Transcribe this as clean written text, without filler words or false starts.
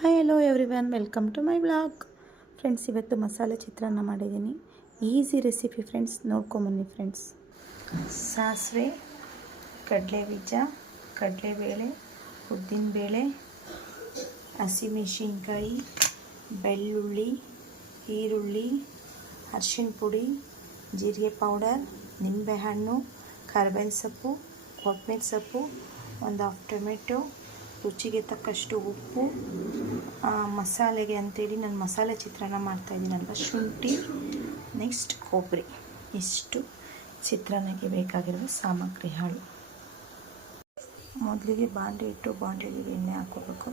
Hi hello everyone, welcome to my blog. Friends, ಇವತ್ತು ಮಸಾಲೆ ಚಿತ್ರಾನ್ನ ಮಾಡಿದ್ದೀನಿ. ಈಸಿ ರೆಸಿಪಿ ಫ್ರೆಂಡ್ಸ್, ನೋಡ್ಕೊಂಬನ್ನಿ ಫ್ರೆಂಡ್ಸ್. ಸಾಸಿವೆ, ಕಡಲೆಬೀಜ, ಕಡಲೆಬೇಳೆ, ಉದ್ದಿನಬೇಳೆ, ಹಸಿಮೆಣಸಿನ್ಕಾಯಿ, ಬೆಳ್ಳುಳ್ಳಿ, ಈರುಳ್ಳಿ, ಅರಿಶಿನ ಪುಡಿ, ಜೀರಿಗೆ ಪೌಡರ್, ನಿಂಬೆಹಣ್ಣು, ಕರಿಬೇವಿನ ಸೊಪ್ಪು, ಕೊತ್ತಂಬರಿ ಸೊಪ್ಪು, ಒಂದು ಹಾಫ್ ಟೊಮೆಟೊ, ರುಚಿಗೆ ತಕ್ಕಷ್ಟು ಉಪ್ಪು, ಮಸಾಲೆಗೆ ಅಂತೇಳಿ ನಾನು ಮಸಾಲೆ ಚಿತ್ರಾನ್ನ ಮಾಡ್ತಾಯಿದ್ದೀನಲ್ವ, ಶುಂಠಿ, ನೆಕ್ಸ್ಟ್ ಕೊಬ್ಬರಿ. ಇಷ್ಟು ಚಿತ್ರಾನ್ನಕ್ಕೆ ಬೇಕಾಗಿರುವ ಸಾಮಗ್ರಿಗಳು. ಮೊದಲಿಗೆ ಬಾಂಡೆ ಇಟ್ಟು ಬಾಂಡೆಗೆ ಎಣ್ಣೆ ಹಾಕೋಬೇಕು.